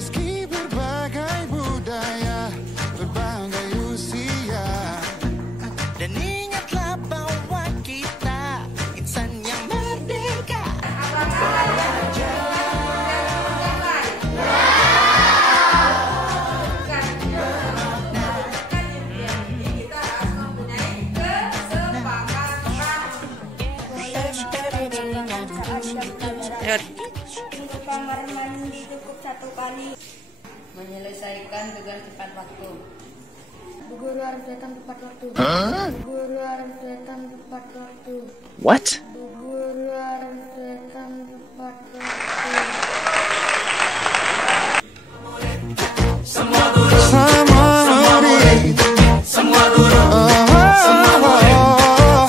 Meski berbagai budaya, berbagai usia, dan ingatlah bahwa kita insan yang merdeka. Kamar mandi cukup 1 kali. Menyelesaikan tugas tepat waktu. Bu Guru harus datang tepat waktu. Bu Guru harus datang tepat waktu. What? Bu Guru harus datang tepat waktu. Semua guru, semua murid, semua guru, semua murid,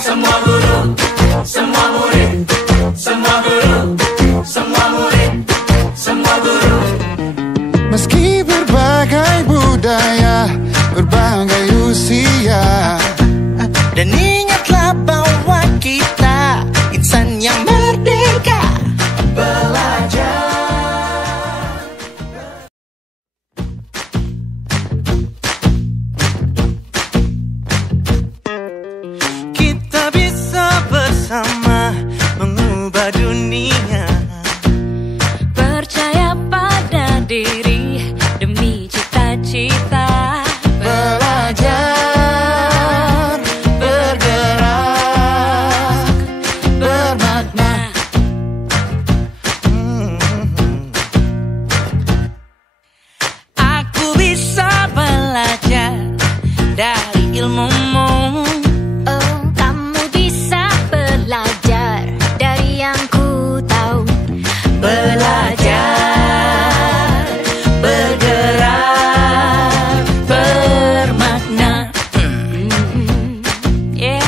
semua guru, semua murid, semua guru, semua murid, semua guru. Meski berbagai budaya, berbagai usia, dan ingatlah bahwa kita insan yang merdeka. Belajar. Kita bisa bersama mengubah dunia. Percaya pada diri demi cita-cita. Belajar, bergerak, bermakna. Aku bisa belajar dari ilmumu. Oh, kamu bisa belajar dari yang ku tahu. Belajar, bergerak, bermakna. Yeah.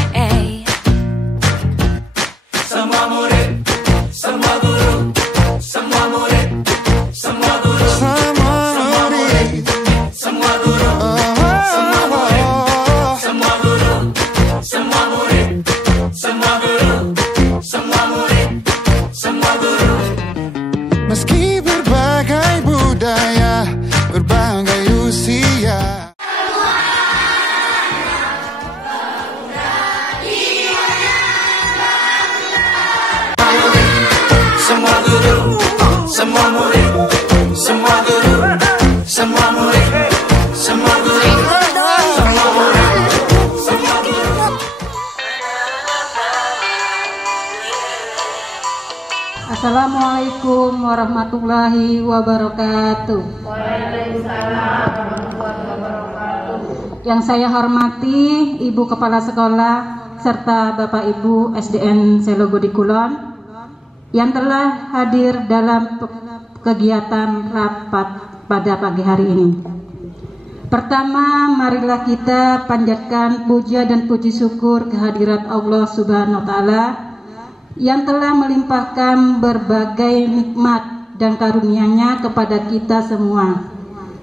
Semua murid, semua guru, semua murid, semua guru, semua murid, semua guru, semua murid, semua guru, semua murid, semua guru, semua murid, semua guru. Meski berbagai budaya, berbagai usia. Semua guru, semua murid, semua guru, semua murid, semua guru, semua murid, semua guru. Assalamualaikum warahmatullahi wabarakatuh. Waalaikumsalam warahmatullahi wabarakatuh. Yang saya hormati Ibu Kepala Sekolah serta Bapak Ibu SDN Selogodi Kulon yang telah hadir dalam kegiatan rapat pada pagi hari ini. Pertama, marilah kita panjatkan puja dan puji syukur kehadirat Allah Subhanahu wa Ta'ala yang telah melimpahkan berbagai nikmat dan karunia-Nya kepada kita semua,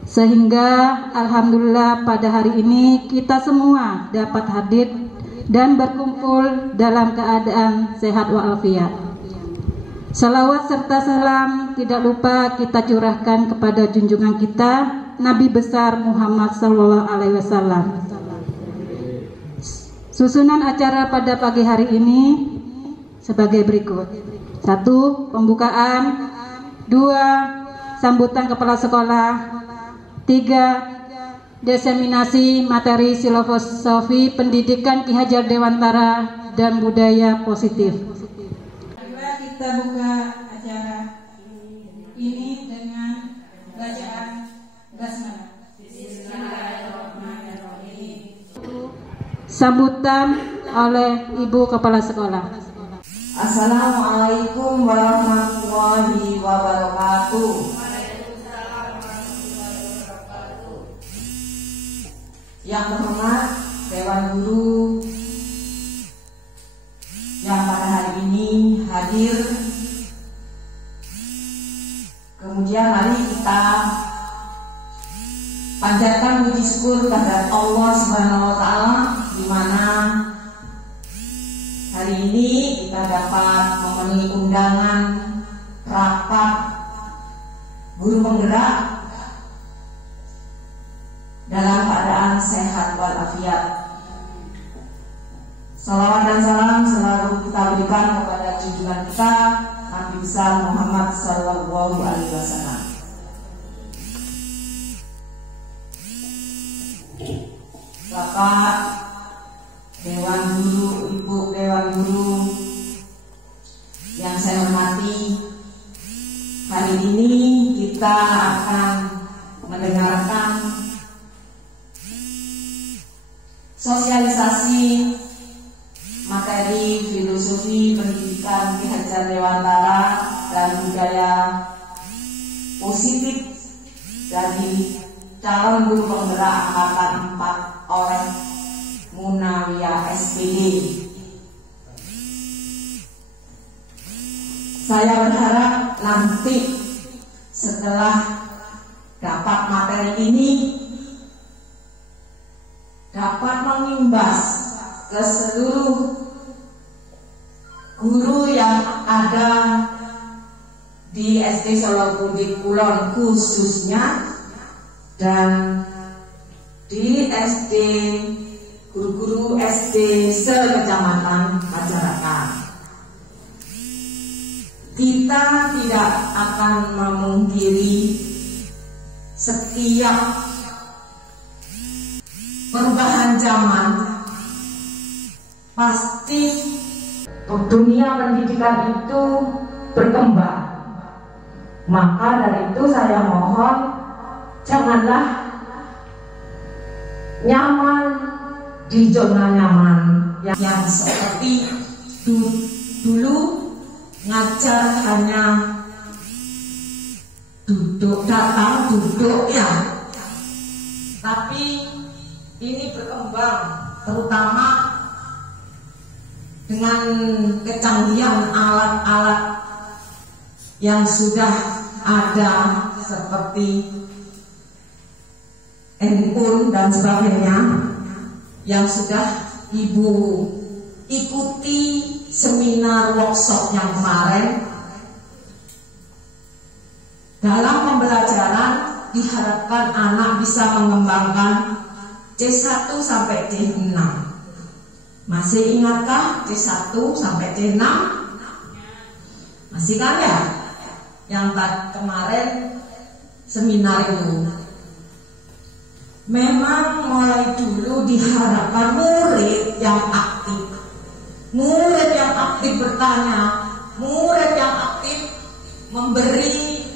sehingga alhamdulillah pada hari ini kita semua dapat hadir dan berkumpul dalam keadaan sehat walafiat. Salawat serta salam tidak lupa kita curahkan kepada junjungan kita Nabi besar Muhammad SAW. Susunan acara pada pagi hari ini sebagai berikut: 1. Pembukaan. 2. Sambutan kepala sekolah. 3. Diseminasi materi filosofi pendidikan Ki Hajar Dewantara dan budaya positif. Kita buka acara ini dengan bacaan basmalah. Bismillahirrahmanirrahim. Sambutan oleh Ibu Kepala Sekolah. Assalamualaikum warahmatullahi wabarakatuh. Yang terhormat Dewan Guru yang pada hari ini hadir. Kemudian mari kita panjatkan puji syukur kepada Allah Subhanahu wa Ta'ala, di mana hari ini kita dapat memenuhi undangan rapat guru penggerak dalam keadaan sehat walafiat. Salawat dan salam selalu kita berikan kepada junjungan kita Nabi besar Muhammad Sallallahu Alaihi Wasallam. Bapak Dewan Guru, Ibu Dewan Guru yang saya hormati, hari ini kita akan mendengarkan sosialisasi materi filosofi pendidikan Ki Hajar Dewantara dan budaya positif dari calon guru penggerak angkatan 4 oleh Munawiyah SPD. Saya berharap nanti setelah dapat materi ini dapat mengimbas ke seluruh guru yang ada di SD Selogudi Kulon khususnya dan di SD guru-guru SD se-Kecamatan Pajarakan. Kita tidak akan memungkiri setiap perubahan zaman pasti dunia pendidikan itu berkembang. Maka dari itu saya mohon janganlah nyaman di zona nyaman yang seperti dulu ngajar hanya datang duduk ya. Tapi ini berkembang terutama dengan kecanggihan alat-alat yang sudah ada seperti handphone dan sebagainya yang sudah Ibu ikuti seminar workshop yang kemarin. Dalam pembelajaran diharapkan anak bisa mengembangkan C1 sampai C6. Masih ingatkah C1 sampai C6? Masih kan ya? Yang kemarin seminar itu. Memang mulai dulu diharapkan murid yang aktif. Murid yang aktif bertanya, murid yang aktif memberi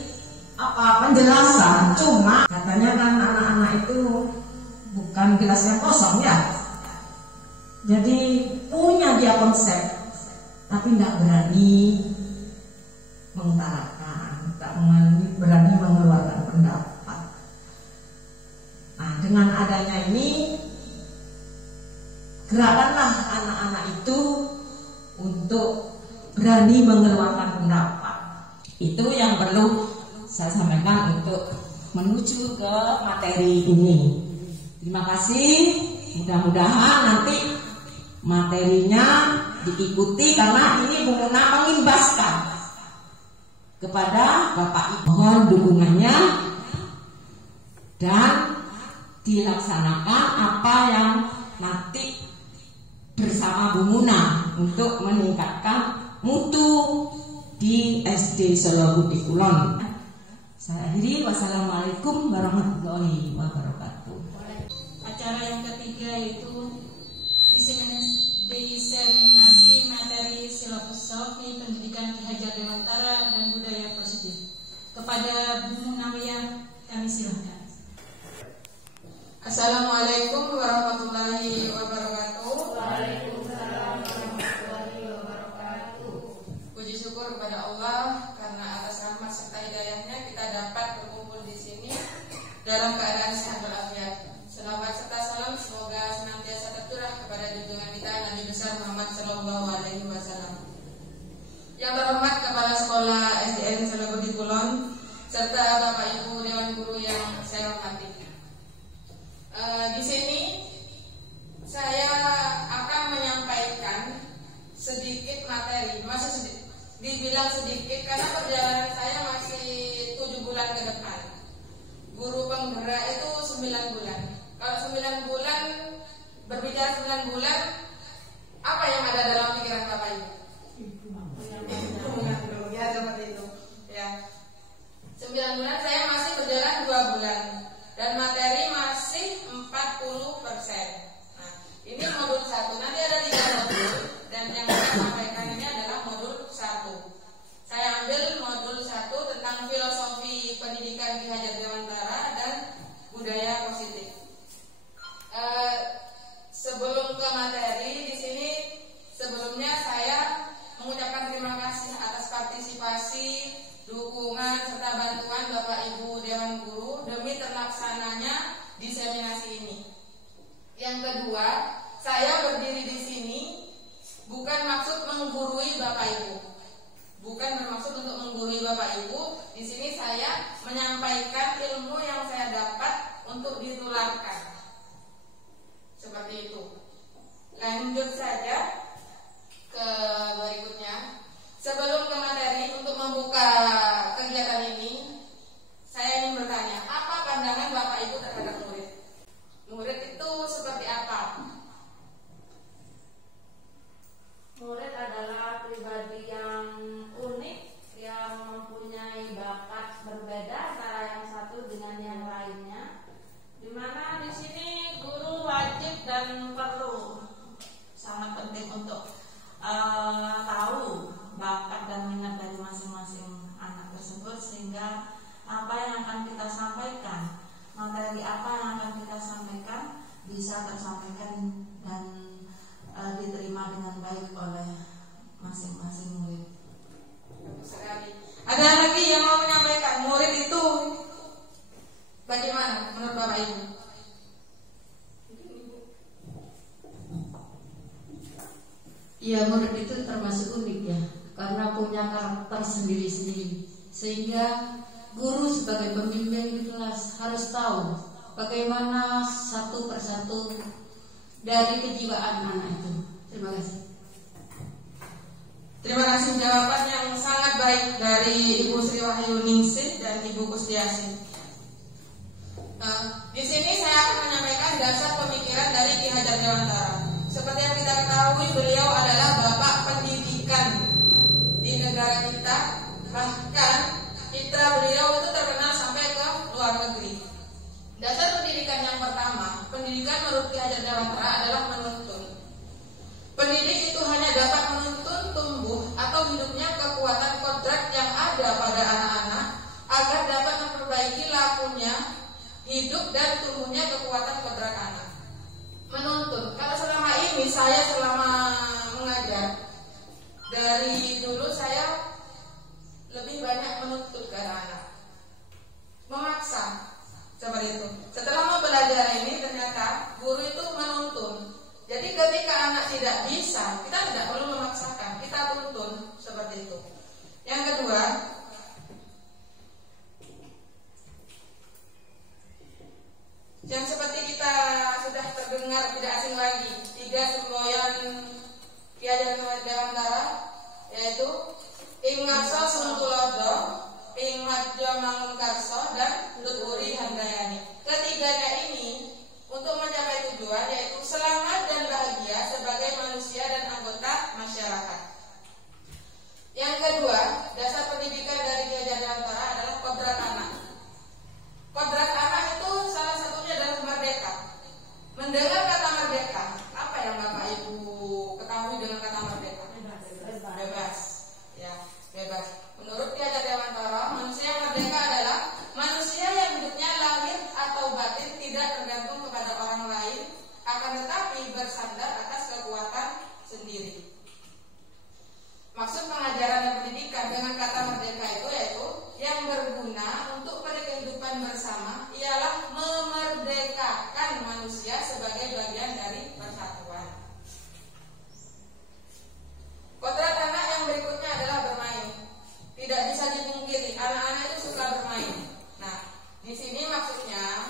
penjelasan. Cuma katanya kan anak-anak itu bukan gelasnya kosong ya. Jadi punya dia konsep, tapi nggak berani mengutarakan, nggak berani mengeluarkan pendapat. Nah, dengan adanya ini, gerakanlah anak-anak itu untuk berani mengeluarkan pendapat. Itu yang perlu saya sampaikan untuk menuju ke materi ini. Terima kasih. Mudah-mudahan nanti materinya diikuti karena ini Muna mengimbaskan kepada Bapak Ibu. Mohon dukungannya dan dilaksanakan apa yang nanti bersama Bu Muna untuk meningkatkan mutu di SD Selogudi Kulon. Saya akhiri. Wassalamualaikum warahmatullahi wabarakatuh. Acara yang ketiga yaitu diseminasi materi filosofi pendidikan Ki Hajar Dewantara dan budaya positif. Kepada Bu Munawiyah kami silakan. Assalamualaikum warahmatullahi wabarakatuh. Waalaikumsalam warahmatullahi wabarakatuh. Puji syukur kepada Allah karena atas rahmat serta hidayahnya kita dapat berkumpul di sini dalam keadaan sehat walafiat. Selawat serta salam semoga senantiasa tercurah kepada junjungan kita Nabi besar Muhammad Sallallahu Alaihi Wasallam. Yang terhormat Kepala Sekolah SDN Selogudi Kulon serta Bapak Ibu Dewan Guru yang saya hormati. Di sini saya akan menyampaikan sedikit materi, masih dibilang sedikit karena perjalanan saya masih 7 bulan ke depan. Guru penggerak itu 9 bulan. Kalau 9 bulan, berbicara 9 bulan, apa yang ada dalam pikiran Bapak Ibu? Ya, seperti itu. Ya. 9 bulan saya masih berjalan 2 bulan dan materi masih 40%. Nah, ini modul 1. Nanti ada 3 modul dan yang saya sampaikan ini adalah modul 1. Saya ambil modul 1 tentang filosofi pendidikan Ki Hajar Dewantara dan budaya positif. Sebelum ke materi di sini, sebelumnya saya mengucapkan terima kasih atas partisipasi, dukungan serta bantuan Bapak Ibu Dewan Guru demi terlaksananya diseminasi ini. Yang kedua, saya berdiri di sini bukan maksud menggurui Bapak Ibu. Bukan bermaksud untuk menggurui Bapak Ibu. Di sini saya menyampaikan ilmu yang saya dapat untuk ditularkan. Seperti itu. Lanjut saja ke berikutnya. Sebelum ke materi, untuk membuka kegiatan ini, saya ingin bertanya, apa pandangan Bapak Ibu terhadap murid? Murid itu seperti apa? Murid adalah pribadi yang unik, yang mempunyai bakat berbeda antara yang satu dengan yang lainnya. Dimana di sini guru wajib dan perlu, sangat penting untuk tahu bakat dan minat dari masing-masing anak tersebut, sehingga apa yang akan kita sampaikan, materi apa yang akan kita sampaikan bisa tersampaikan dan diterima dengan baik oleh masing-masing murid. Sekali. Ada lagi yang mau menyampaikan, murid itu bagaimana menurut Bapak Ibu? Ya, murid itu termasuk unik ya, karena punya karakter sendiri-sendiri. Sehingga guru sebagai pembimbing di kelas harus tahu bagaimana satu persatu dari kejiwaan anak itu. Terima kasih. Terima kasih jawaban yang sangat baik dari Ibu Sri Wahyuningsih dan Ibu Kustiasin. Di sini saya akan menyampaikan dasar pemikiran dari Ki Hajar Dewantara. Seperti yang kita ketahui, beliau adalah bapak pendidikan di negara kita. Bahkan citra beliau itu terkenal sampai ke luar negeri. Dasar pendidikan yang pertama, pendidikan menurut Ki Hajar Dewantara adalah menuntun. Pendidik itu hanya dapat menuntun tumbuh atau hidupnya kekuatan kodrat yang ada pada anak-anak agar dapat memperbaiki lakunya hidup dan tumbuhnya kekuatan kodrat anak. Menuntun. Kalau selama ini saya selama mengajar, dari dulu saya lebih banyak menuntut ke anak, memaksa seperti itu. Setelah mempelajari ini ternyata guru itu menuntun. Jadi ketika anak tidak bisa, kita tidak perlu memaksakan, kita tuntun seperti itu. Yang kedua, yang seperti kita sudah terdengar tidak asing lagi, 3 semboyan Ki Hajar Dewantara, yaitu ing ngarsa sumutulodo, ing madya mangunkarso, dan tuturi handayani. Ketiganya ini untuk mencapai tujuan, yaitu selamat dan bahagia sebagai manusia dan anggota masyarakat. Yang kedua, dasar pendidikan dari Ki Hajar Dewantara adalah kodrat anak. Kodrat anak itu salah satunya adalah merdeka. Mendengar kata merdeka, apa yang Bapak Ibu ketahui dengan kata merdeka? Bebas. Ya, bebas. Menurut Ki Hajar Dewantara, manusia yang merdeka adalah manusia yang hidupnya lahir atau batin tidak tergantung kepada orang lain, akan tetapi bersandar atas kekuatan sendiri. Maksud pengajaran dan pendidikan dengan kata merdeka itu yaitu yang berguna untuk kehidupan bersama ialah memerdekakan manusia sebagai bagian dari persatuan. Kodrat anak yang berikutnya adalah bermain. Tidak bisa dipungkiri, anak-anak itu suka bermain. Nah, di sini maksudnya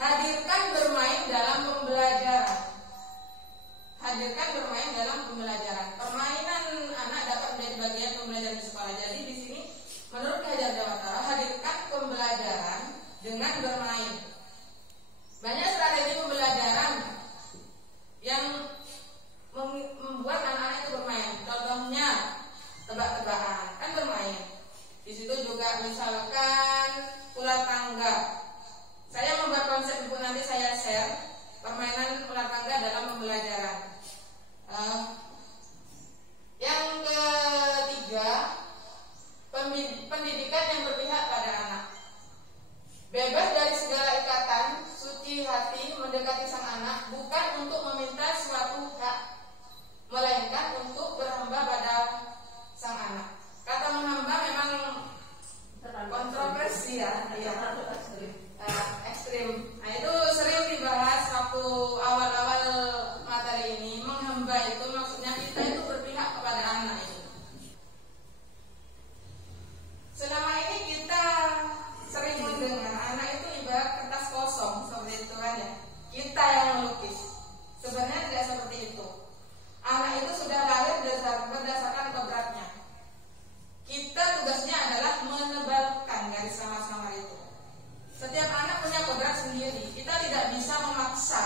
hadirkan bermain dalam pembelajaran. Hadirkan bermain dalam pembelajaran. Permainan anak dapat menjadi bagian pembelajaran di sekolah. Jadi di sini menurut Ki Hajar Dewantara, hadirkan pembelajaran dengan bermain. Banyak strategi ekstrim. Nah, itu sering dibahas waktu awal-awal materi ini. Menghamba itu maksudnya kita itu berpihak kepada anak itu. Selama ini kita sering mendengar anak itu ibarat kertas kosong seperti itu kan ya. Kita yang melukis. Sebenarnya tidak seperti itu. Anak itu sudah lahir berdasarkan kodratnya. Kita tugasnya adalah menebalkan garis samar-samar itu. Setiap anak punya kodrat sendiri. Kita tidak bisa memaksa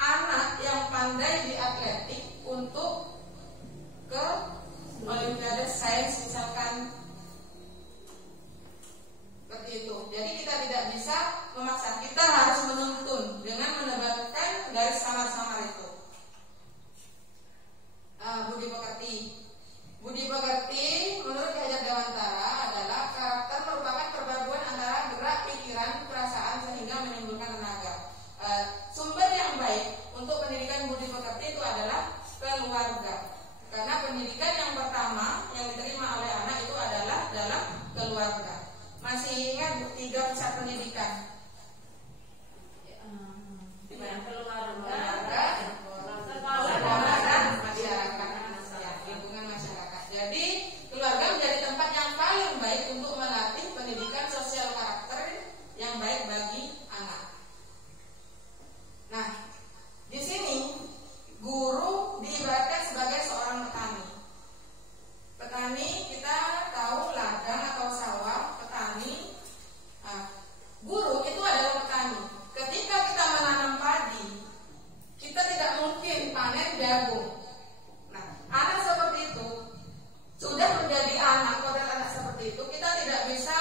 anak yang pandai di atletik untuk ke Olimpiade Sains misalkan seperti itu. Jadi kita tidak bisa memaksa. Kita harus menuntun dengan menebalkan garis samar-samar itu. Budi pekerti. Budi pekerti menurut Ki Hajar Dewantara adalah karakter merupakan perpaduan antara gerak, pikiran, perasaan sehingga menimbulkan tenaga. Sumber yang baik untuk pendidikan budi pekerti itu adalah keluarga. Karena pendidikan yang pertama yang diterima oleh anak itu adalah dalam keluarga. Masih ingat 3 pusat pendidikan? Keluarga, sekolah, dan masyarakat. Lingkungan masyarakat. Jadi keluarga menjadi tempat yang paling baik untuk melatih pendidikan sosial karakter yang baik bagi anak. Nah, di sini guru diibaratkan sebagai seorang petani. Petani kita tahu ladang atau sawah, petani. Nah, guru itu adalah petani. Ketika kita menanam padi, kita tidak mungkin panen jagung. Nah, anak seperti itu sudah menjadi anak, kodrat anak seperti itu, kita tidak bisa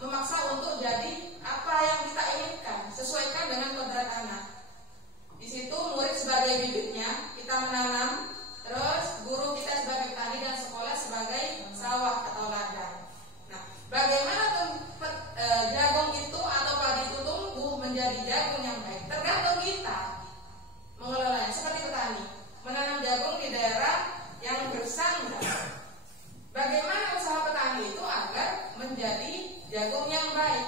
memaksa untuk jadi apa yang kita inginkan, sesuaikan dengan kodrat anak. Di situ murid sebagai bibitnya, kita menanam, terus guru kita sebagai petani dan sekolah sebagai sawah atau ladang. Nah, bagaimana jagung itu atau padi itu tumbuh menjadi jagung yang baik? Tergantung kita mengelolanya. Seperti petani menanam jagung di daerah yang bersangga. Bagaimana usaha petani itu agar menjadi jagung yang baik?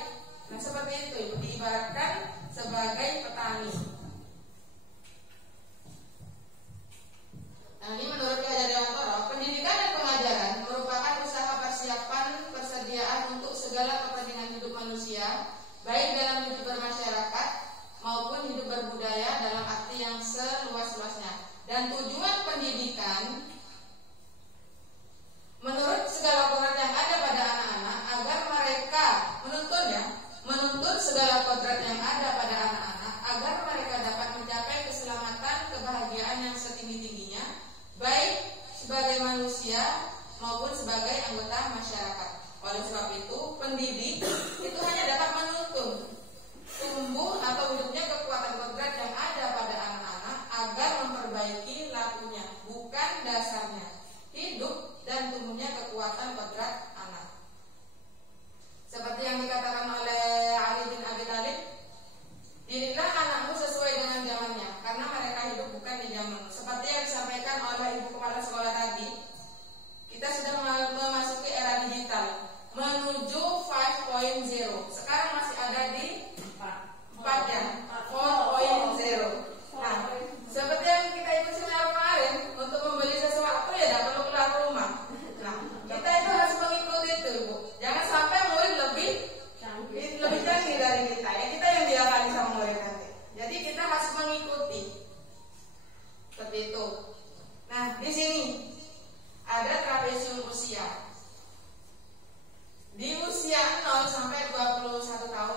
Nah, seperti itu diibaratkan sebagai petani. Nah, ini menurut Ki Hajar Dewantara, pendidikan dan pengajaran merupakan usaha persiapan persediaan untuk segala kepentingan hidup manusia, baik dalam hidup bermasyarakat maupun hidup berbudaya dalam arti yang seluas-luasnya. Dan tujuan pendidikan menurut segala kodrat yang ada pada anak-anak agar mereka menuntun segala kodrat yang ada pada anak-anak agar mereka dapat mencapai keselamatan, kebahagiaan yang setinggi-tingginya, baik sebagai manusia maupun sebagai anggota masyarakat. Oleh sebab itu, pendidik itu hanya dapat menuntun tumbuh atau hidupnya kekuatan kodrat yang ada pada anak-anak agar memperbaiki lakunya, bukan dasarnya. Hidup dan tumbuhnya kekuatan kodrat anak. Seperti yang dikatakan oleh Ali bin Abi Thalib, didiklah anakmu sesuai dengan zamannya, karena mereka hidup bukan di zaman. Seperti yang disampaikan oleh Ibu Kepala Sekolah tadi, kita sudah memasuki era digital menuju 5.0. Sekarang masih ada di 4 ya, 4.0. Nah, seperti yang kita ikut seminar kemarin, untuk membeli sesuatu ya tidak perlu keluar rumah. Nah, kita itu harus mengikuti itu, Bu. Jangan sampai murid lebih canggih dari kita ya. Kita yang diakali sama murid nanti. Jadi kita harus mengikuti. Seperti itu. Nah, di sini ada trapesium usia. Di usia 0 sampai 21 tahun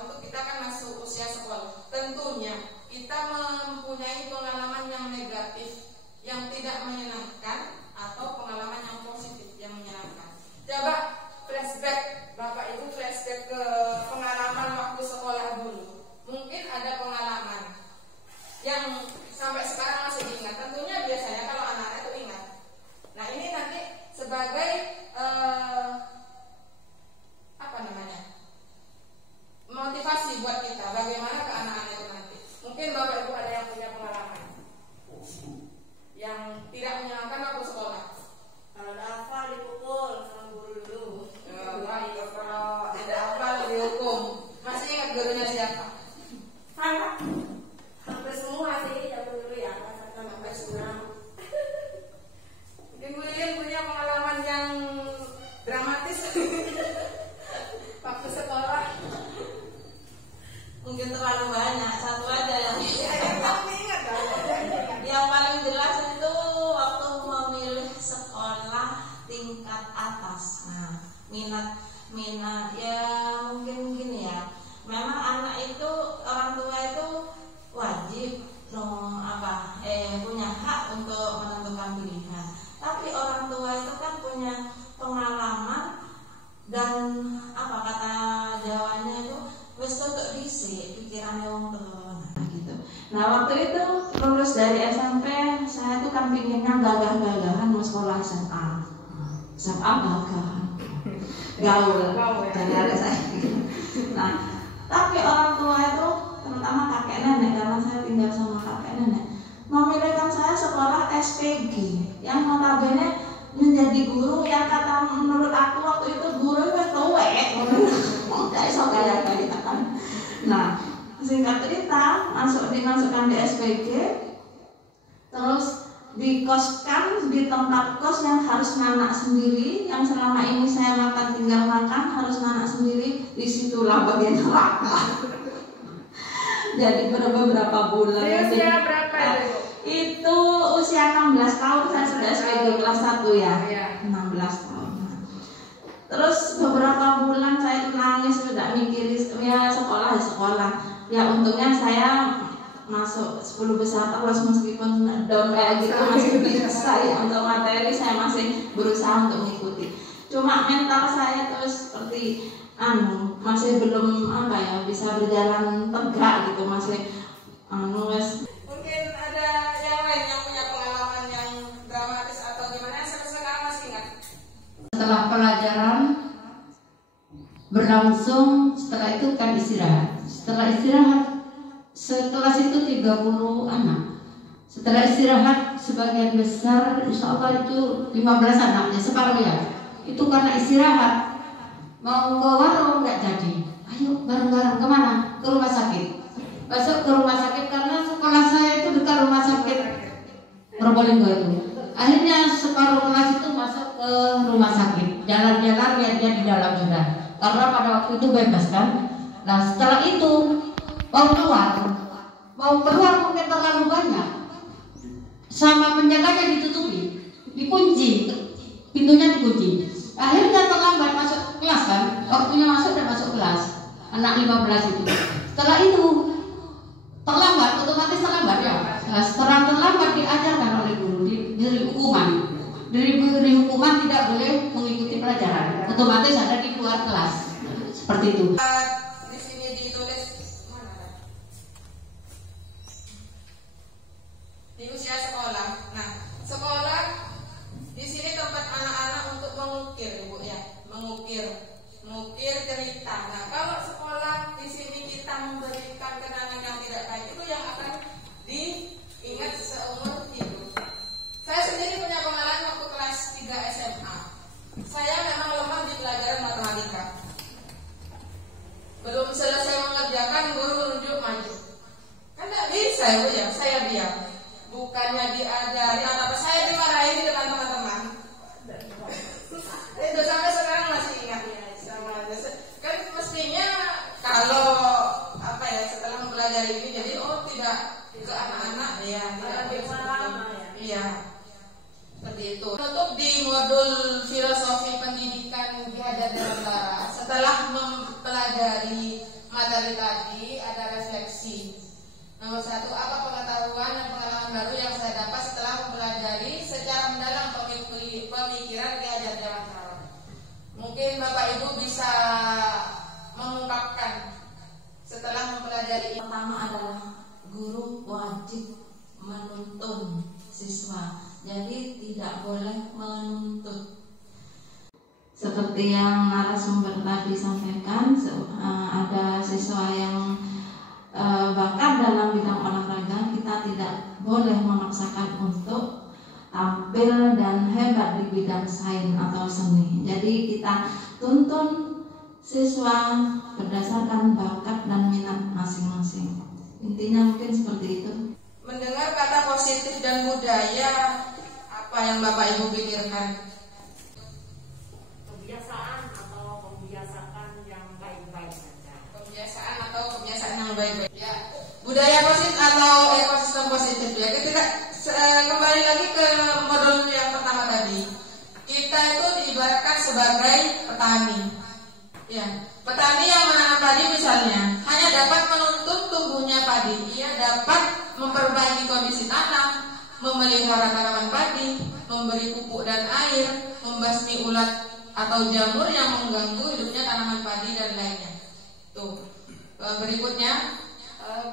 gurunya siapa? Hampir semua sih zaman dulu ya, sampai sunam. Mungkin Bu Lilin punya pengalaman yang dramatis waktu sekolah. Mungkin terlalu banyak, satu aja yang Ingat yang paling jelas itu waktu memilih sekolah tingkat atas. Nah, minat ya mungkin gini ya. Memang anak itu, orang tua itu wajib punya hak untuk menentukan pilihan. Tapi orang tua itu kan punya pengalaman dan apa kata Jawanya itu wis tutuk dhisik pikirane wong tuwa gitu. Nah, waktu itu lulus dari SMP, saya tuh kan pinginnya gagah-gagahan mau sekolah SMA. SMA gagahan. Gaul dari ada saya. Nah, tapi orang tua itu terutama kakek nenek, karena saya tinggal sama kakek nenek, memilihkan saya sekolah SPG yang notabene menjadi guru yang kata menurut aku waktu itu guru itu tuwek, nggak iso kayak kan. Nah, singkat cerita dimasukkan di SPG, terus dikoskan di tempat kos yang harus nganak sendiri, yang selama ini saya makan tinggal makan harus nganak sendiri. Disitulah bagian neraka. Jadi beberapa bulan. Usia berapa itu? Usia 16 tahun saya sudah SPG kelas 1 ya. 16 tahun. Terus beberapa bulan saya nangis, sudah mikirin ya sekolah. Ya untungnya saya masuk 10 besar terus, meskipun down kayak gitu masih bisa ya, untuk materi saya masih berusaha untuk mengikuti. Cuma mental saya terus seperti masih belum bisa berjalan tegak gitu, masih Mungkin ada yang lain yang punya pengalaman yang dramatis atau gimana sampai sekarang masih ingat? Setelah pelajaran berlangsung, setelah itu kan istirahat. Setelah istirahat, sekelas itu 30 anak. Setelah istirahat, sebagian besar insya Allah itu 15 anaknya, separuh ya. Itu karena istirahat, mau ke warung nggak jadi. Ayo bareng-bareng kemana? Ke rumah sakit. Masuk ke rumah sakit karena sekolah saya itu dekat rumah sakit Probolinggo itu. Akhirnya separuh kelas itu masuk ke rumah sakit. Jalan-jalan lihat-lihat di dalam sudah. Karena pada waktu itu bebas kan. Nah setelah itu mau keluar mungkin terlalu banyak, sama penjaganya ditutupi, dikunci, pintunya dikunci. Akhirnya terlambat masuk kelas kan, waktunya masuk dan masuk kelas, anak 15 itu. Setelah itu terlambat, otomatis terlambat ya. Nah, setelah terlambat diajarkan oleh guru, diberi hukuman. Diberi hukuman tidak boleh mengikuti pelajaran, otomatis ada di luar kelas, seperti itu. Di sini ditulis di usia sekolah. Nah, sekolah di sini tempat anak-anak untuk mengukir, Ibu ya, mengukir cerita. Nah, kalau sekolah di sini kita memberikan kenangan yang tidak baik, itu yang akan diingat seumur hidup. Saya sendiri punya pengalaman waktu kelas 3 SMA. Saya memang lemah di pelajaran matematika. Belum selesai mengerjakan, guru menunjuk maju. Kan tidak bisa Ibu ya, saya diam. Bukannya diajari atau saya dimarahin di depan teman-teman. Itu sampai sekarang masih ingat ya, sama kan mestinya kalau setelah mempelajari ini jadi tidak ke anak-anak ya, iya seperti itu. Untuk di modul filosofi pendidikan Ki Hajar Dewantara, setelah mempelajari materi tadi ada refleksi. Nomor 1, apa pengetahuan dan pengalaman baru yang saya dapat setelah mempelajari secara mendalam pemikiran Ki Hajar Dewantara. Mungkin Bapak Ibu bisa mengungkapkan setelah mempelajari. Pertama adalah guru wajib menuntun siswa, jadi tidak boleh menuntut. Seperti yang narasumber tadi sampaikan, ada siswa yang bakat dalam bidang olahraga, kita tidak boleh memaksakan untuk tampil dan hebat di bidang sains atau seni. Jadi kita tuntun siswa berdasarkan bakat dan Bapak Ibu pikirkan. Kebiasaan atau membiasakan yang baik-baik saja. Kebiasaan atau kebiasaan yang baik-baik. Ya. Budaya positif atau ekosistem positif ya. Kita kembali lagi ke modul yang pertama tadi. Kita itu diibaratkan sebagai petani. Ya, petani yang menanam padi misalnya hanya dapat menuntun tumbuhnya padi. Ia dapat memperbaiki kondisi tanah, memelihara tanaman padi, memberi pupuk dan air, membasmi ulat atau jamur yang mengganggu hidupnya tanaman padi dan lainnya. Tuh. Berikutnya,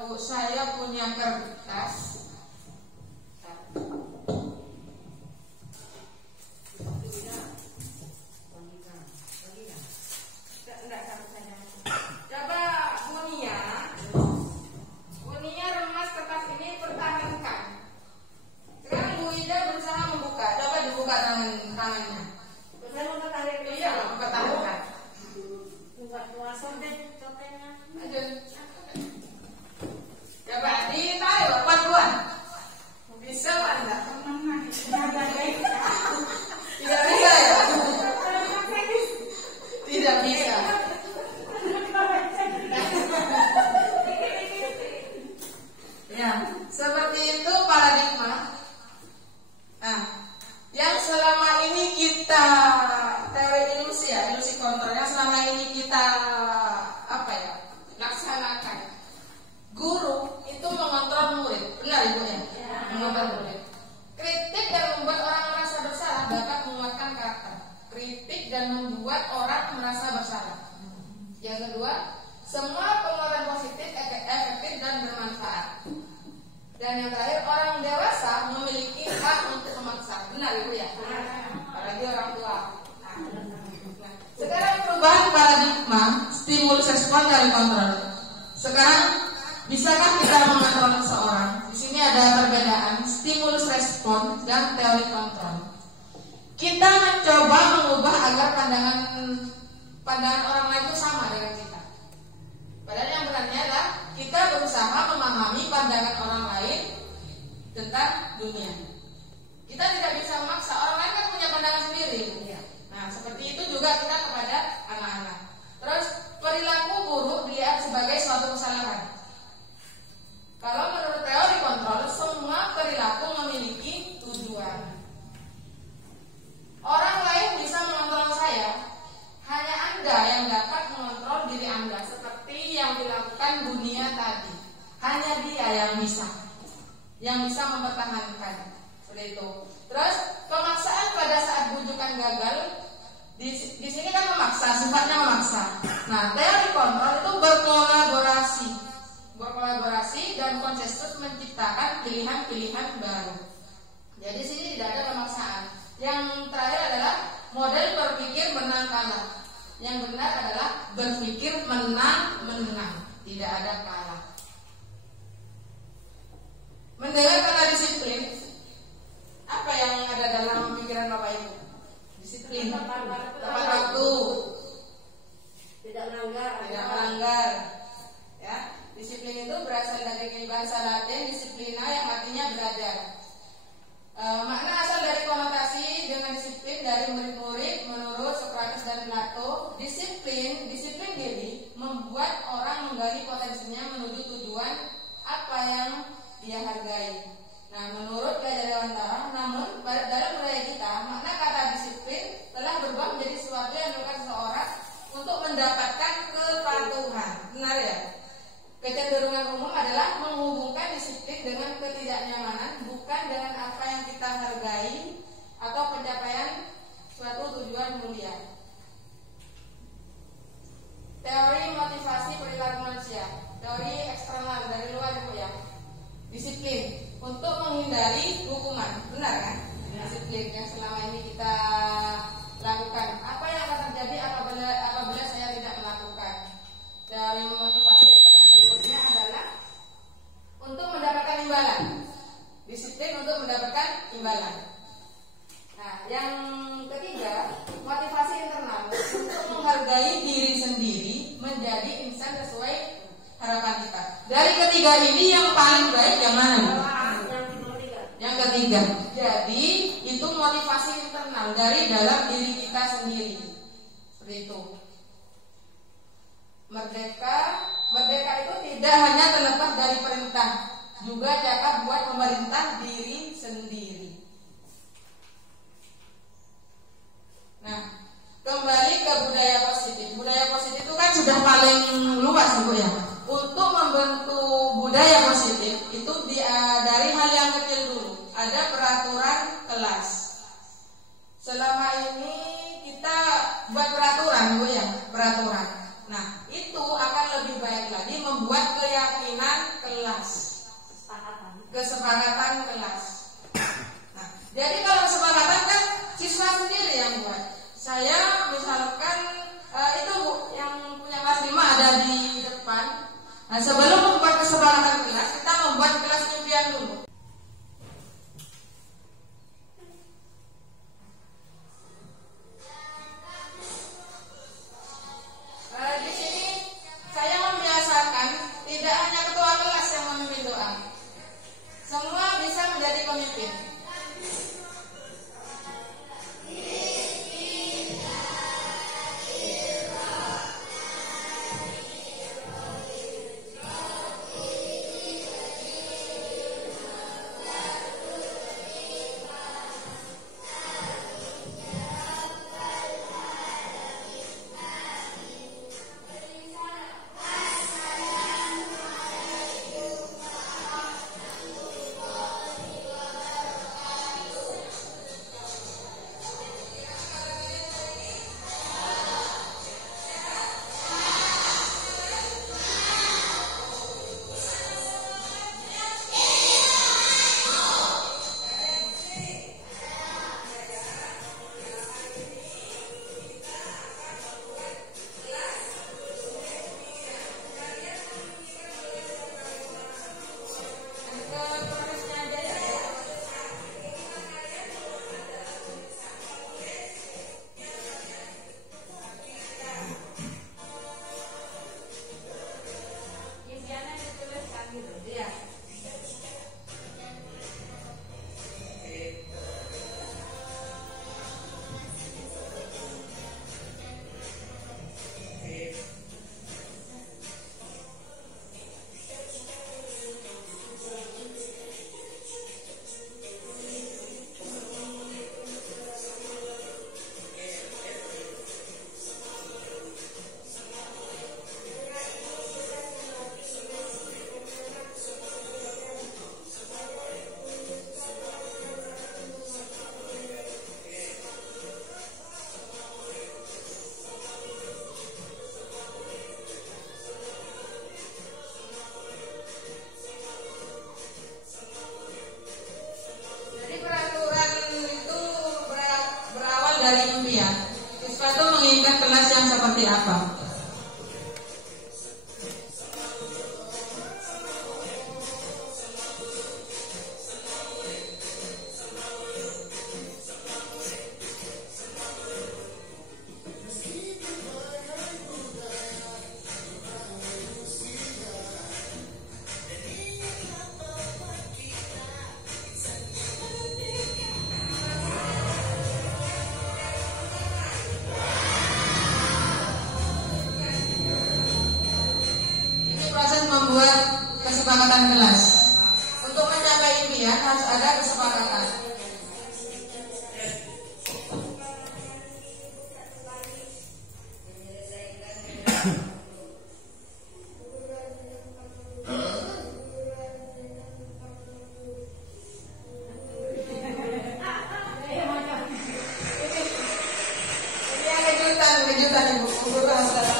Bu, saya punya kertas. Coba Bu Nia remas kertas ini, pertahankan. Sekarang Bu Ida berusaha membuka. Coba dibuka tangannya. Saya mau tarik ke Iya, pertahankan. Buat puasa deh, contohnya. Coba ditarik kuat-kuat. Bisa Anda? Tidak bisa ya? Tidak bisa. Ya, seperti itu paradigma. Nah, yang selama ini kita teori ilusi ya, ilusi kontrol yang selama ini kita laksanakan. Guru itu mengontrol murid, benar Ibu ya? Mengontrol murid. Kritik dan membuat orang merasa bersalah dapat menguatkan karakter. Kritik dan membuat orang merasa bersalah. Yang kedua, semua penguatan positif efektif dan bermanfaat. Dan yang terakhir, orang dewasa memiliki hak untuk memaksa. Benar Ibu ya? Apalagi orang tua. Nah, sekarang perubahan paradigma, stimulus respon dari kontrol. Sekarang bisakah kita mengontrol seseorang? Di sini ada perbedaan stimulus respon dan teori kontrol. Kita mencoba mengubah agar pandangan orang lain itu sama dengan kita. Padahal yang benarnya adalah kita berusaha memahami pandangan orang lain tentang dunia. Kita tidak bisa memaksa, orang lain kan punya pandangan sendiri. Nah, seperti itu juga kita kepada anak-anak. Terus perilaku buruk dilihat sebagai suatu kesalahan. Kalau menurut teori kontrol, semua perilaku memiliki tujuan. Orang lain bisa mengontrol saya, hanya Anda yang dapat mengontrol diri Anda, seperti yang dilakukan dunia tadi. Hanya dia yang bisa mempertahankan. Seperti itu. Terus pemaksaan pada saat bujukan gagal, di sini kan memaksa, sifatnya memaksa. Nah, teori kontrol itu berkolaborasi dan konsensus menciptakan pilihan-pilihan baru. Jadi sini tidak ada pemaksaan. Yang terakhir adalah model berpikir menang kalah. Yang benar adalah berpikir menang, tidak ada kalah. Mendengar kata disiplin, apa yang ada dalam pikiran Bapak Ibu? Disiplin, tepat waktu, tidak melanggar. Ya, disiplin itu berasal dari bahasa Latin disiplina yang artinya belajar. Makna asal dari konotasi dengan disiplin dari murid-murid menurut Socrates dan Plato. Disiplin diri membuat orang menggali potensinya menuju tujuan apa yang dia hargai. Nah, menurut Gajah Dewantara, namun dalam budaya kita, makna kata disiplin telah berubah menjadi sesuatu yang dilakukan seseorang untuk mendapatkan kepatuhan. Benar ya? Kecenderungan umum adalah menghubungkan disiplin dengan ketidaknyamanan, bukan dengan apa yang kita hargai atau pencapaian suatu tujuan mulia. Teori motivasi perilaku manusia, teori eksternal dari luar itu ya. Disiplin untuk menghindari hukuman, benar kan? Disiplin yang selama ini kita lakukan. Apa yang akan terjadi apabila saya tidak melakukan? Teori motivasi eksternal berikutnya adalah untuk mendapatkan imbalan. Disiplin untuk mendapatkan imbalan. Nah, yang ketiga, motivasi internal untuk menghargai diri sendiri menjadi insan sesuai harapan kita. Dari ketiga ini yang paling baik yang mana? Yang ketiga. Jadi itu motivasi internal dari dalam diri kita sendiri. Seperti itu. Merdeka itu tidak hanya terlepas dari perintah, juga cakap buat pemerintah diri sendiri. Nah, kembali ke budaya positif. Budaya positif itu kan sudah paling luas, Bu ya. Untuk membentuk budaya positif itu dari hal yang kecil dulu. Ada peraturan kelas. Selama ini kita buat peraturan, Bu ya, peraturan. Nah, itu akan lebih baik lagi membuat keyakinan kelas, kesepakatan kelas. Nah, jadi kalau kesepakatan kan siswa sendiri yang buat. Saya misalkan itu Bu, yang punya kelas 5 ada di depan. Nah, sebelum membuat kesepakatan kelas, kita membuat kelas impian dulu. Di sini saya membiasakan tidak hanya ketua kelas yang memimpin doa, semua bisa menjadi pemimpin. Seperti apa? Membuat kesepakatan kelas. Untuk mencapai impian harus ada kesepakatan. Ini kejutan Ibu. Guru harus datang.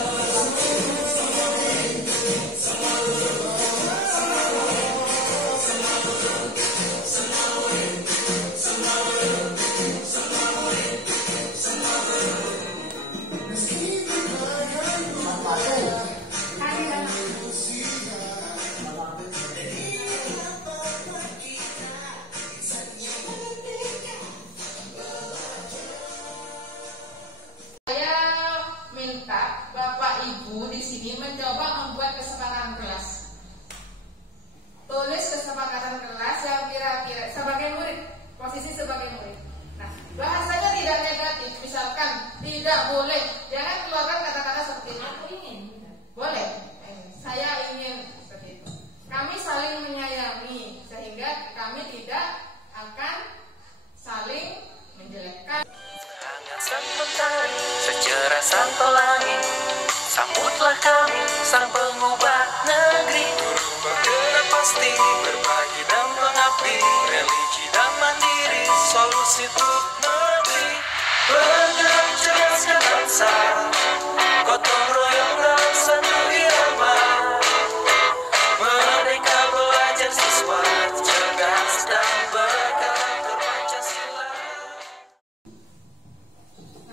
sang pengubah negeri. Dengan pasti berbagi dan mengabdi, religi dan mandiri, solusi untuk negeri. Bergerak cerdaskan bangsa, gotong royong dalam satu irama. Merdeka belajar siswa, cerdas dan berkarakter Pancasila.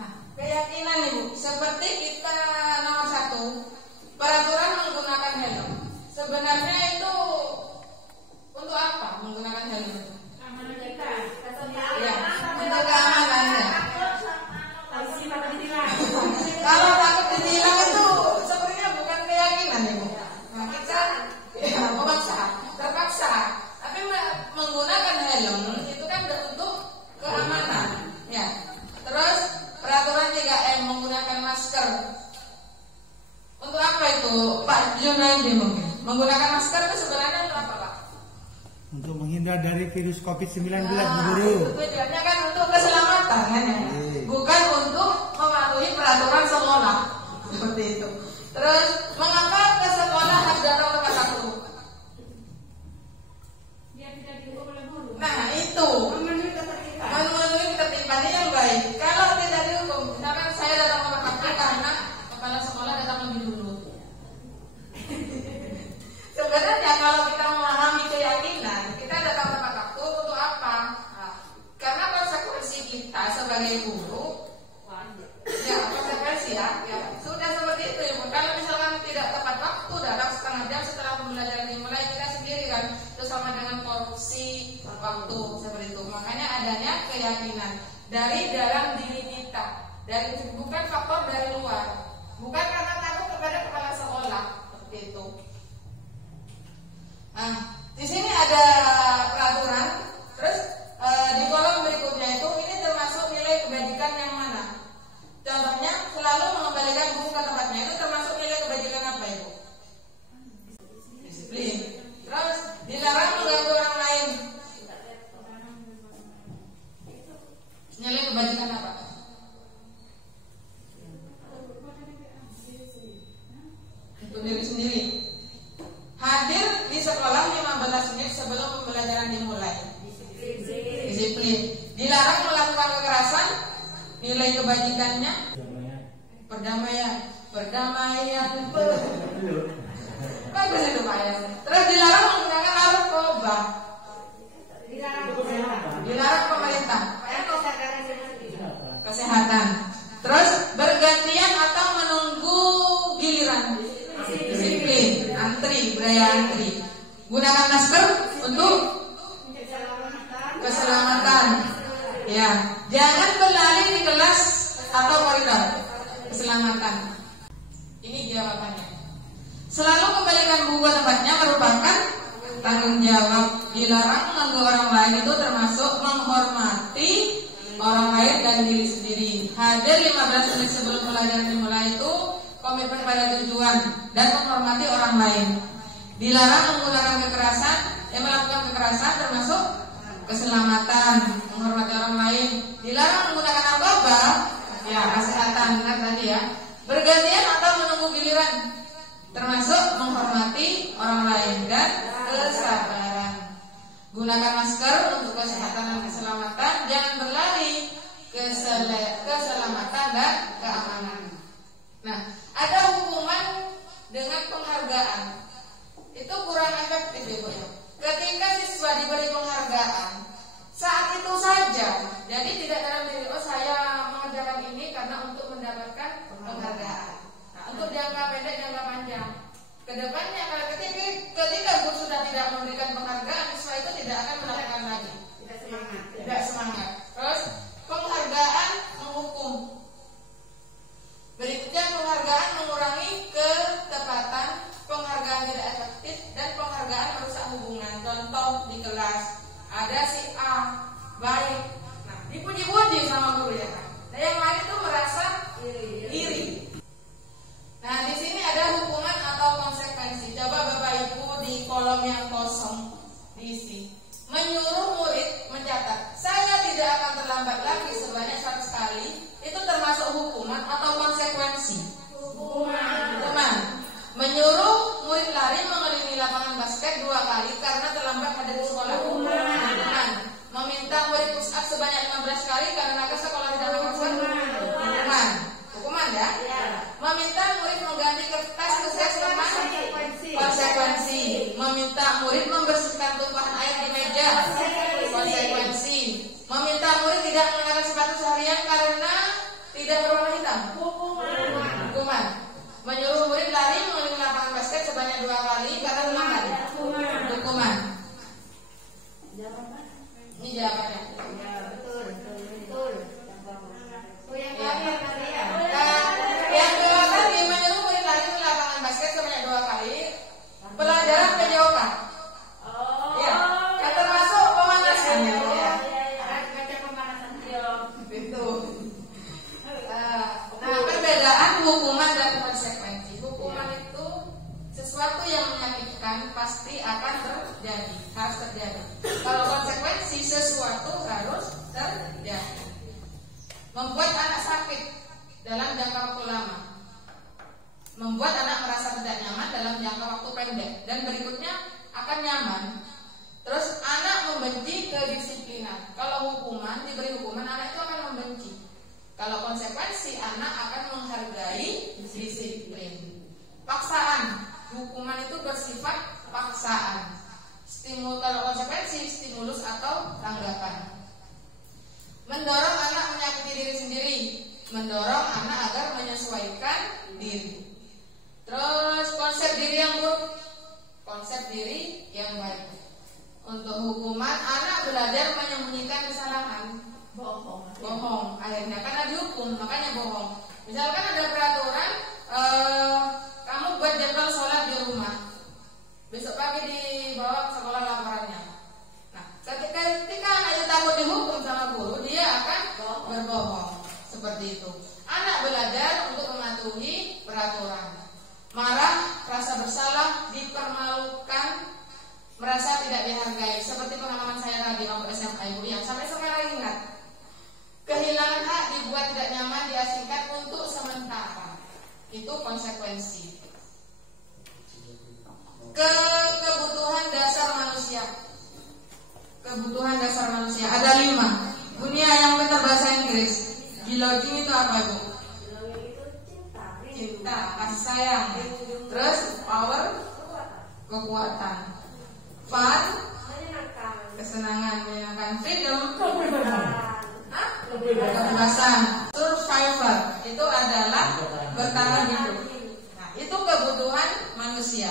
Nah, keyakinan Ibu, seperti kita nomor 1, peraturan menggunakan helm. Sebenarnya itu untuk apa menggunakan helm itu? Keamanan kita. Ya, untuk keamanannya. Kalau takut ditilang itu sebenarnya bukan keyakinan Ibu. Nah, kita ya, terpaksa. Tapi menggunakan helm itu kan untuk keamanan. Ya. Terus peraturan 3M menggunakan masker. Untuk apa itu Pak Junaidi mungkin? Menggunakan masker itu sebenarnya untuk apa Pak? Untuk menghindar dari virus COVID-19, Bu Nah, Guru. itu tujuannya kan untuk keselamatan kan ya? Bukan untuk mematuhi peraturan sekolah. Seperti itu. Terus mengapa ke sekolah harus datang tepat waktu? Dia tidak dihukum oleh guru. Nah itu memenuhi ketertiban yang baik. Kalau tidak dihukum, misalkan saya datang tepat waktu karena kepala sekolah datang lebih dulu. Sebenarnya kalau kita memahami keyakinan, kita datang tepat waktu untuk apa? Nah, karena konsekuensi kita sebagai guru, ya konsekuensi ya sudah seperti itu ya. Kalau misalkan tidak tepat waktu, datang setengah jam setelah pembelajaran dimulai, kita sendiri kan itu sama dengan korupsi waktu seperti itu. Makanya adanya keyakinan dari dalam diri kita, bukan faktor dari luar, bukan karena takut kepada kepala sekolah seperti itu. Nah, di sini ada peraturan. Terus di kolom berikutnya itu ini termasuk nilai kebajikan yang mana? Contohnya selalu mengembalikan buku ke tempatnya, itu termasuk nilai kebajikan apa Ibu? Disiplin. Terus dilarang mengganggu orang lain. Nilai kebajikan apa? Itu diri sendiri. Hadir di sekolah 15 menit sebelum pembelajaran dimulai. Disiplin. Dilarang melakukan kekerasan. Nilai kebajikannya perdamaian. Bagus itu Pak ya. Terus dilarang menggunakan narkoba. Dilarang pemerintah. Kesehatan. Terus bergantian atau menunggu giliran. Disiplin, antri, budaya antri. Gunakan masker untuk keselamatan. Ya, jangan berlari di kelas atau koridor. Keselamatan. Ini jawabannya. Selalu kembalikan buku ke tempatnya merupakan tanggung jawab. Dilarang mengganggu orang lain itu termasuk menghormati orang lain dan diri sendiri. Hadir 15 menit sebelum pelajaran dimulai itu komitmen pada tujuan dan menghormati orang lain. Dilarang menggunakan kekerasan, melakukan kekerasan termasuk keselamatan, menghormati orang lain. Dilarang menggunakan narkoba, ya kesehatan benar tadi ya. Bergantian atau menunggu giliran, termasuk menghormati orang lain dan kesabaran. Gunakan masker untuk kesehatan dan keselamatan. Jangan berlari, keselamatan dan keamanan. Nah, ada hukuman dengan penghargaan. Itu kurang efektif Ibu ya. Ketika siswa diberi penghargaan saat itu saja, jadi tidak dalam diri saya mengerjakan ini karena untuk mendapatkan penghargaan. Nah, untuk jangka pendek, jangka panjang. Kedepannya kalau ketika guru sudah tidak memberikan penghargaan, siswa itu tidak akan melakukan lagi. Tidak semangat. Terus penghargaan menghukum. Berikutnya penghargaan mengurangi ketepatan, penghargaan tidak efektif, dan penghargaan merusak hubungan. Contoh di kelas ada si A baik, nah dipuji-puji sama guru ya kan. Nah yang lain itu merasa iri. Nah di sini ada hukuman atau konsekuensi. Coba Bapak Ibu di kolom yang kosong diisi. Menyuruh murid mencatat, saya tidak akan terlambat lagi sebanyak 100 kali. Itu termasuk hukuman atau konsekuensi? Hukuman. Menyuruh basket 2 kali karena terlambat hadir di sekolah. Hukuman. Meminta murid push up sebanyak 15 kali karena ke sekolah tidak pakai masker. Hukuman. Hukuman ya? Meminta murid mengganti kertas tugas teman. Konsekuensi. Meminta murid membersihkan tumpahan air di meja. Konsekuensi. Meminta murid tidak mengenakan sepatu seharian karena tidak berwarna hitam. Hukuman. Menyuruh murid lari mengelilingi lapangan basket sebanyak 2 kali karena terlambat. Hukuman. Ini jawabannya. Yang kedua tadi menyuruh murid lari mengelilingi lapangan basket sebanyak 2 kali. Pelajaran penjawaban. Ya, yang termasuk pemanasan ya. Nah, perbedaan hukuman dan konsekuensi. Hukuman itu sesuatu yang menyakitkan pasti akan terjadi, harus terjadi. Kalau konsekuensi sesuatu harus terjadi. Membuat anak sakit dalam jangka waktu lama, membuat anak merasa tidak nyaman dalam jangka waktu pendek, dan berikutnya akan nyaman. Terus anak membenci kedisiplinan. Kalau hukuman, diberi hukuman, anak itu akan membenci. Kalau konsekuensi, anak akan menghargai disiplin. Paksaan, hukuman itu bersifat paksaan. Kalau konsekuensi, stimulus atau tanggapan. Mendorong anak menyakiti diri sendiri, mendorong anak agar menyesuaikan diri. Terus konsep diri yang buruk, konsep diri yang baik. Untuk hukuman, anak belajar menyembunyikan kesalahan. Bohong. Akhirnya karena dihukum, makanya bohong. Misalkan ada peraturan, kamu buat jadwal sholat di rumah, besok pagi dibawa ke sekolah laporannya. Nah, ketika anak itu takut dihukum sama guru, dia akan berbohong. Seperti itu. Anak belajar untuk mematuhi peraturan. Marah, rasa bersalah, dipermalukan, merasa tidak dihargai. Seperti pengalaman saya tadi waktu SMA ibu yang sampai sekarang ingat. Kehilangan hak, dibuat tidak nyaman, diasingkan untuk sementara. Itu konsekuensi. Kebutuhan dasar manusia. Kebutuhan dasar manusia ada 5. Dunia yang pintar bahasa Inggris. Belonging itu apa bu? Cinta, kasih sayang. Terus power, kekuatan. Fun, kesenangan, menyenangkan. Freedom, kebebasan. Survivor, itu adalah bertahan hidup. Nah, itu kebutuhan manusia.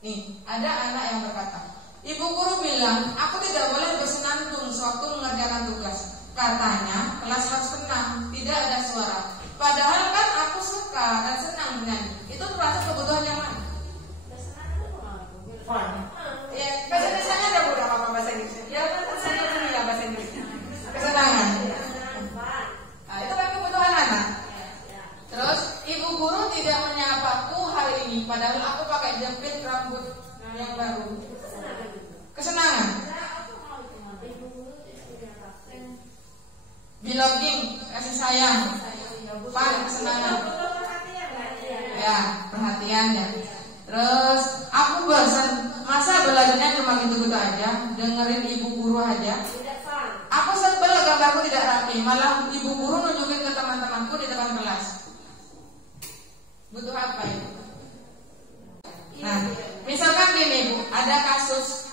Nih, ada anak yang berkata, ibu guru bilang, aku tidak boleh bersenandung sewaktu mengerjakan tugas. Katanya, kelas harus tenang, tidak ada suara. Padahal kan aku suka dan senang bernyanyi. Itu termasuk kebutuhan yang mana? Ya, bahasa Indonesia ada berapa bahasa Inggris? Ya, bahasa Inggris. Kesenangan. Nah, itu kan kebutuhan anak. Terus, ibu guru tidak menyapaku hari ini, padahal aku pakai jepit rambut yang baru. Kesenangan. Belonging, kasih sayang. Fun, kesenangan. Ya, perhatian ya. Terus, aku bosan. Masa belajarnya cuma gitu-gitu aja, dengerin ibu guru aja. Aku sebel gambarku tidak rapi, malah ibu guru nunjukin ke teman-temanku di depan kelas. Butuh apa itu? Nah, misalkan gini bu, ada kasus,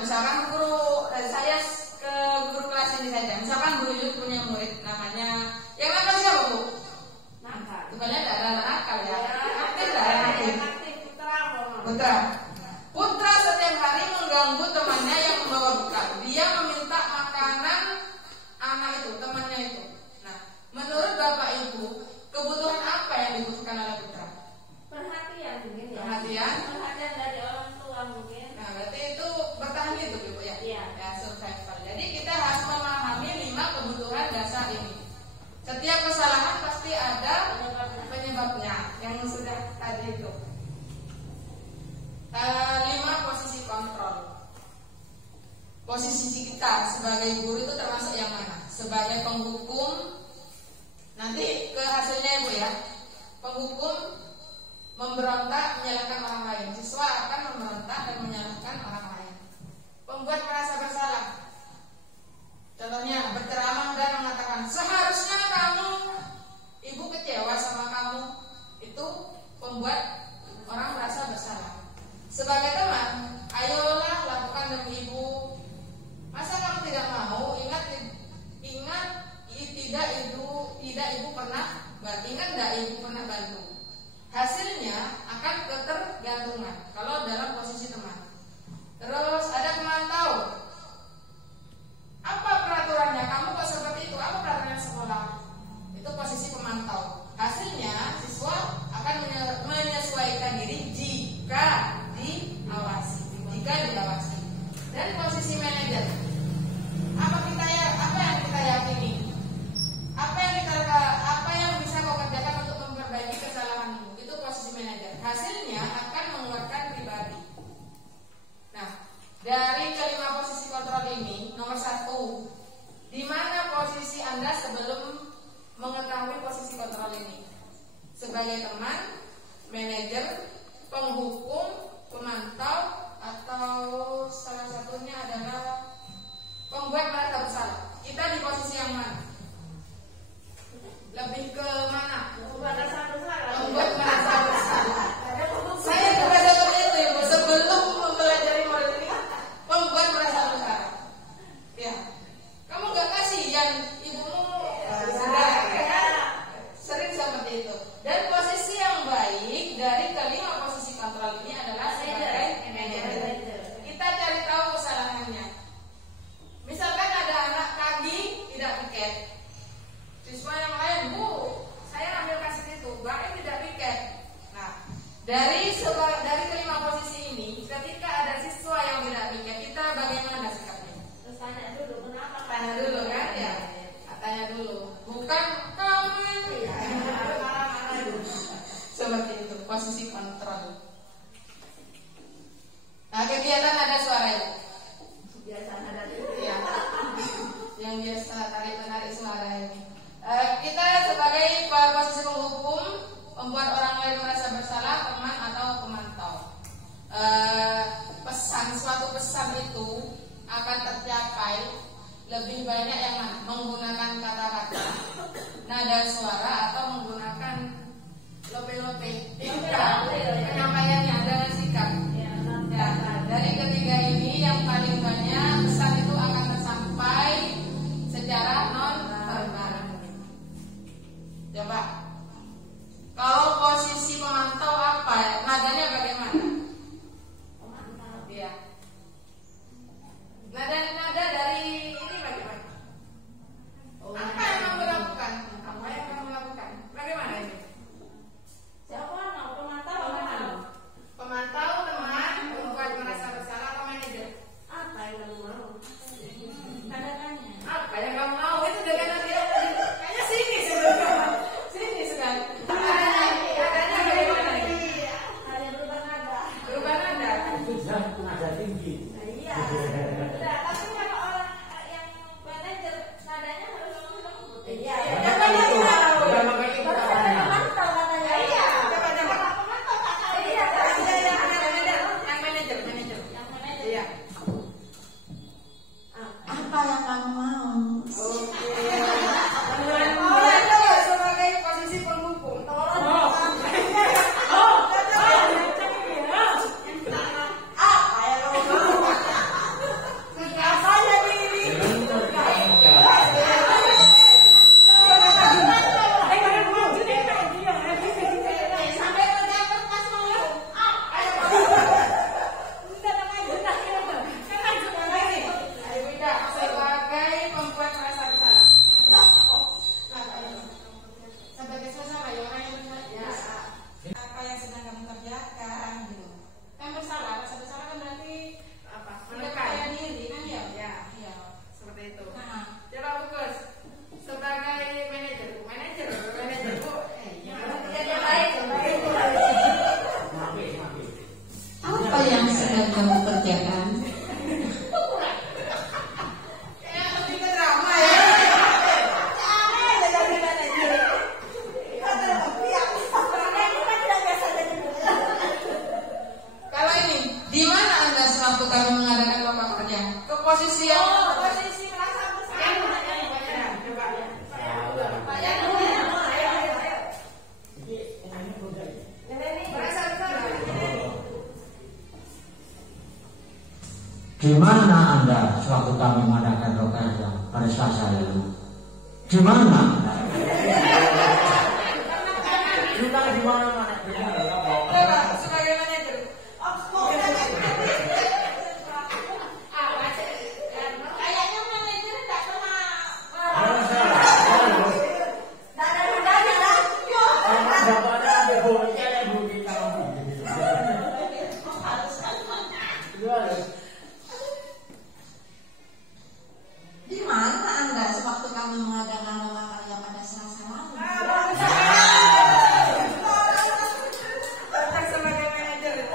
misalkan guru saya ke guru kelas ini saja. Misalkan Bu Yuyut punya murid namanya, yang nakal siapa bu? Bukannya tidak ada nakal ya? Aktif tidak ya? Putra setiap hari mengganggu temannya yang membawa bekal. Dia meminta makanan anak itu, temannya itu. Nah, menurut bapak ibu, kebutuhan apa yang dibutuhkan oleh putra? Perhatian mungkin ya. Perhatian dari orang tua mungkin. Nah, berarti itu bertahan hidup ibu ya? Iya. Ya, survival. Jadi kita harus memahami 5 kebutuhan dasar ini. Setiap kesalahan pasti ada penyebabnya yang sudah tadi itu. 5 posisi kontrol. Posisi kita sebagai guru itu termasuk yang mana? Sebagai penghukum. Nanti ke hasilnya ibu ya. Penghukum, memberontak, menyalahkan orang lain. Siswa akan memberontak dan menyalahkan orang lain. Pembuat merasa bersalah. Contohnya berceramah dan mengatakan, seharusnya kamu, ibu kecewa sama kamu. Itu pembuat orang merasa bersalah. Sebagai teman, ayolah lakukan demi ibu. Masa kamu tidak mau? Ingat tidak ibu pernah ingat tidak ibu pernah bantu. Hasilnya akan ketergantungan kalau dalam posisi teman. Terus ada pemantau. Apa peraturannya? Kamu kok seperti itu? Apa peraturan sekolah? Itu posisi pemantau. Hasilnya siswa akan menyesuaikan diri jika diawasi. Dan posisi manajer. Apa yang kita yakini? Apa yang bisa kau kerjakan untuk memperbaiki kesalahanmu? Itu posisi manajer. Hasilnya akan menguatkan pribadi. Nah, dari kelima posisi kontrol ini, nomor 1, di mana posisi Anda sebelum mengetahui posisi kontrol ini? Sebagai teman, manajer, penghukum, pemantau, atau salah satunya adalah pembuat merasa bersalah. Kita di posisi yang mana? Lebih ke mana? Pembuat merasa bersalah. Saya juga seperti itu, Ibu. Sebelum mempelajari model ini, pembuat merasa bersalah. Ya, kamu gak kasihan ibumu? Sering seperti itu. Dan posisi yang baik dari kelima posisi kontrol ini adalah sebagai manajer. Kita cari tahu kesalahannya. Misalkan ada anak kaki tidak piket, siswa yang lain, Bu, saya ambil kaset itu, Baik tidak piket. Nah, dari kelima posisi ini, ketika ada siswa yang tidak piket, kita bagaimana sikapnya? Terus tanya dulu, kenapa? Tanya dulu kan ya? Tanya dulu, bukan kamu ya. Marah-marah dulu. Seperti itu, posisi kontrol. Nah, kegiatan ada suaranya. Biasa ada ya. Yang biasa tarik-menarik suara ini. Kita sebagai posisi penghukum, membuat orang lain merasa bersalah, teman atau pemantau. Suatu pesan itu akan tercapai lebih banyak yang mana? Menggunakan kata-kata, nada suara, atau menggunakan lope-lope penyampaiannya dengan sikap. Ya, dari ketiga kami mengadakan kelompok kerja. Ke posisi yang di mana Anda sewaktu kami mengadakan rokaat pada Selasa lalu? Di mana? Di mana? sebagai manajer. Kayaknya manajer tak pernah. Di mana Anda sewaktu kami mengadakan lomba karya pada Selasa lalu? Sebagai manajer.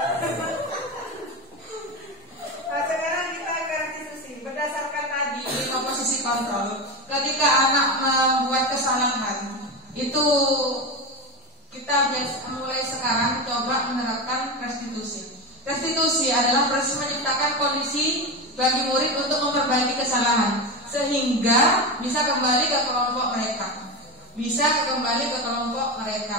Nah, sekarang kita ke diskusi. Berdasarkan tadi 5 posisi kontrol, ketika anak membuat kesalahan, itu kita mulai sekarang coba menerapkan restitusi. Restitusi adalah proses menciptakan kondisi bagi murid untuk memperbaiki kesalahan sehingga bisa kembali ke kelompok mereka.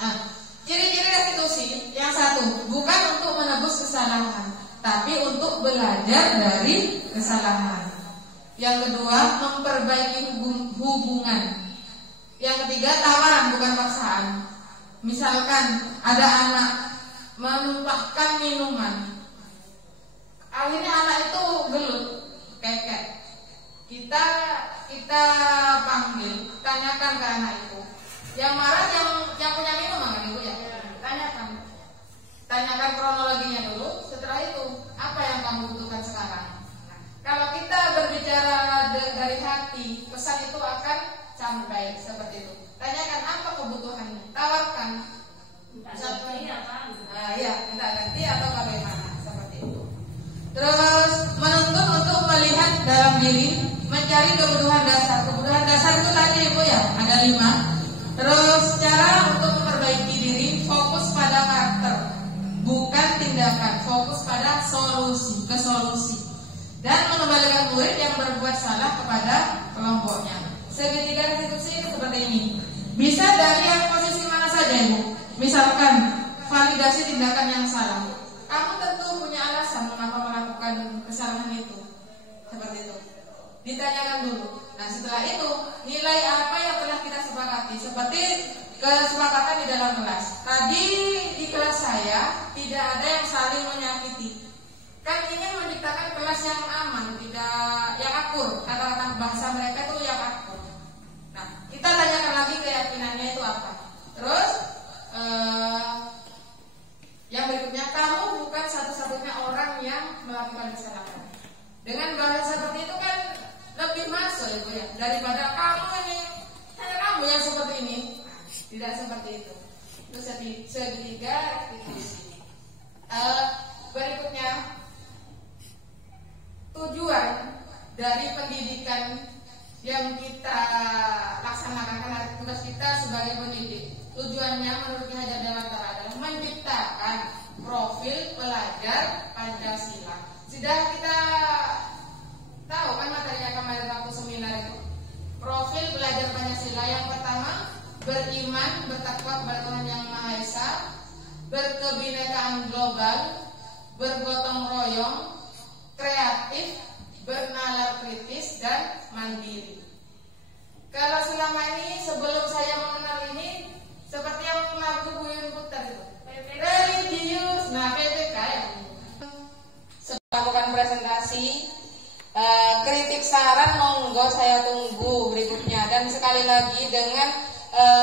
Nah, ciri-ciri restitusi yang satu, bukan untuk menebus kesalahan, tapi untuk belajar dari kesalahan. Yang kedua, memperbaiki hubungan. Yang ketiga, tawaran bukan paksaan. Misalkan ada anak menumpahkan minuman, akhirnya anak itu gelut, kekek. Kita panggil, tanyakan ke anak itu. Yang marah yang punya minuman kan ibu ya? Tanyakan kronologinya dulu. Setelah itu, apa yang kamu butuhkan sekarang? Nah, kalau kita berbicara dari hati, pesan itu akan sampai seperti itu. Tanyakan apa kebutuhannya, tawarkan. Minta ganti atau bagaimana, seperti itu. Terus menuntut untuk melihat dalam diri, mencari kebutuhan dasar. Kebutuhan dasar itu tadi ibu ya, ada 5. Terus cara untuk memperbaiki diri, fokus pada karakter, bukan tindakan, fokus pada solusi. Dan mengembalikan murid yang berbuat salah kepada kelompoknya. Segitiga restitusi seperti ini. Bisa dari yang posisi mana saja ibu. Misalkan validasi tindakan yang salah. Kamu tentu punya alasan mengapa melakukan kesalahan itu. Seperti itu. Ditanyakan dulu. Nah, setelah itu nilai apa yang telah kita sepakati. Seperti kesepakatan di dalam kelas. Tadi di kelas saya tidak ada yang saling menyakiti. Kan ingin menciptakan kelas yang aman, tidak yang akur. Kata-kata bahasa mereka itu yang akur. Nah, kita tanyakan lagi keyakinannya itu apa. Terus yang berikutnya, kamu bukan satu-satunya orang yang melakukan kesalahan. Dengan bahasa seperti itu kan lebih masuk ibu ya, daripada kamu ini, kamu yang seperti ini. Tidak seperti itu. Itu segitiga restitusi. Berikutnya, tujuan dari pendidikan yang kita laksanakan, tugas kita sebagai pendidik. Tujuannya menurut Ki Hajar Dewantara adalah menciptakan profil pelajar Pancasila. Sudah kita tahu kan materinya kemarin waktu seminar itu. Profil pelajar Pancasila yang pertama, beriman, bertakwa kepada Tuhan Yang Maha Esa, berkebinekaan global, bergotong royong, kreatif, bernalar kritis, dan mandiri. Kalau selama ini sebelum saya mengenal ini, seperti yang lagu Buyun Putar itu, religius, nah PPK ya. Melakukan presentasi, kritik saran monggo saya tunggu berikutnya. Dan sekali lagi dengan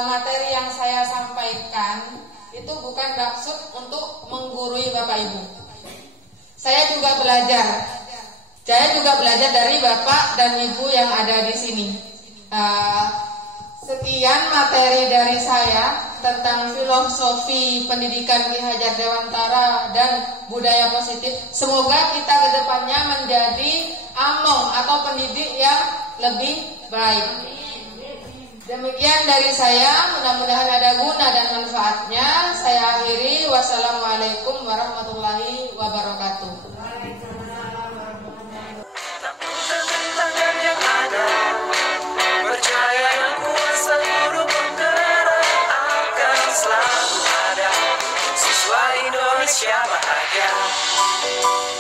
materi yang saya sampaikan itu bukan maksud untuk menggurui Bapak Ibu. Saya juga belajar dari Bapak dan Ibu yang ada di sini. Sekian materi dari saya tentang filosofi pendidikan Ki Hajar Dewantara dan budaya positif. Semoga kita kedepannya menjadi among atau pendidik yang lebih baik. Demikian dari saya, mudah-mudahan ada guna dan manfaatnya. Saya akhiri, wassalamualaikum warahmatullahi wabarakatuh. Indonesia bahagia.